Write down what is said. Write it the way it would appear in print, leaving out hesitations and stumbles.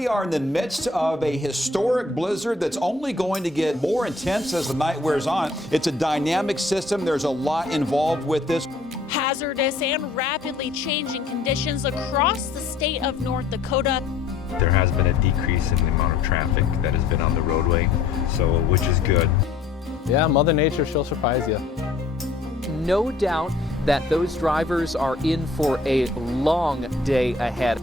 we are in the midst of a historic blizzard that's only going to get more intense as the night wears on. It's a dynamic system. There's a lot involved with this. Hazardous and rapidly changing conditions across the state of North Dakota. There has been a decrease in the amount of traffic that has been on the roadway, which is good. Yeah, Mother Nature, she'll surprise you. No doubt that those drivers are in for a long day ahead.